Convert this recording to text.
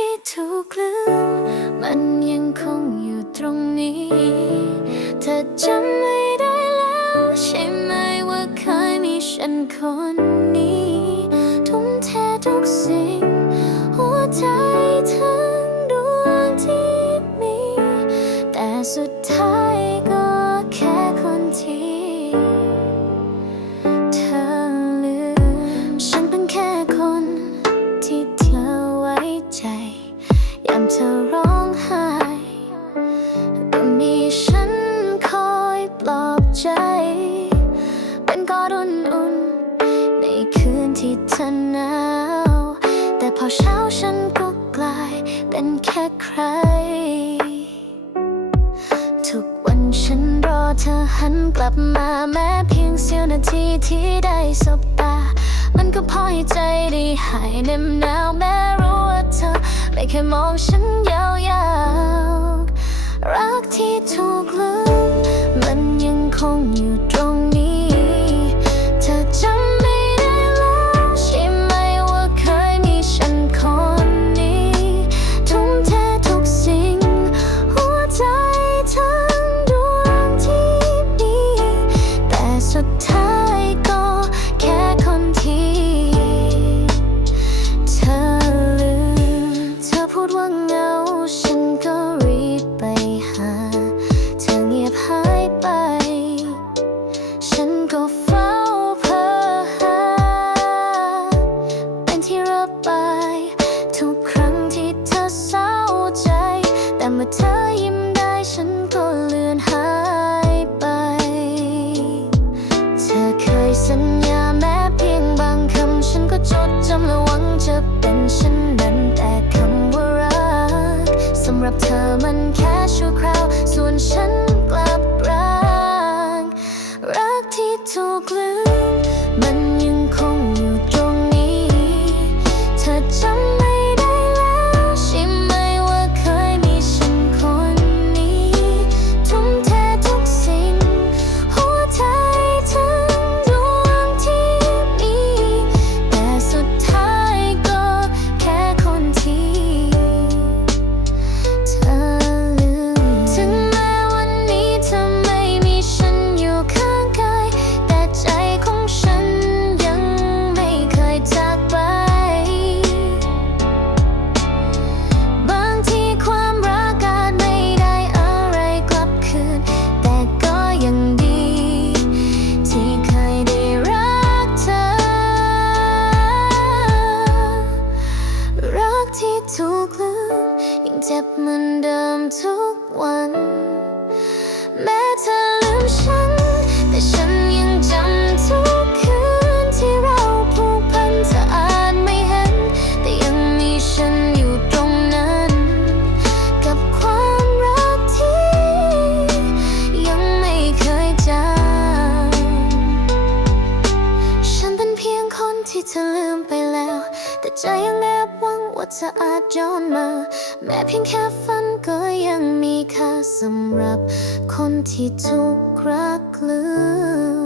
ที่ถูกลืมมันยังคงอยู่ตรงนี้ เธอจำไม่ได้แล้วใช่ไหมว่าเคยมีฉันคนนี้ ทุ่มเททุกสิ่ง มีฉันคอยปลอบใจ เป็นกอดอุ่นๆ ในคืนที่เธอหนาว แต่พอเช้าฉันก็กลายเป็นแค่ใคร ทุกวันฉันรอเธอหันกลับมาแม้เพียงเสี้ยวนาทีที่ได้สบตา มันก็พอให้ใจได้หายเหน็บหนาวแม้รู้ว่าเธอ ไม่เคยมองฉันยาว จะเป็นฉันนั้นแต่คำว่ารักสำหรับเธอมันแค่ชั่วคราว ส่วนฉัน เจ็บเหมือนเดิมทุกวัน แม้เธอลืมฉัน แต่ฉันยังจำทุกคืนที่เราผูกพันเธออาจไม่เห็น แต่ยังมีฉันอยู่ตรงนั้น กับความรักที่ ยังไม่เคยจางฉันเป็นเพียงคนที่เธอลืมไปแล้ว แต่ใจยังแอบหวัง ว่าเธออาจย้อนมา แม้เพียงแค่ฝันก็ยังมีค่าสำหรับคนที่ถูกรักลืม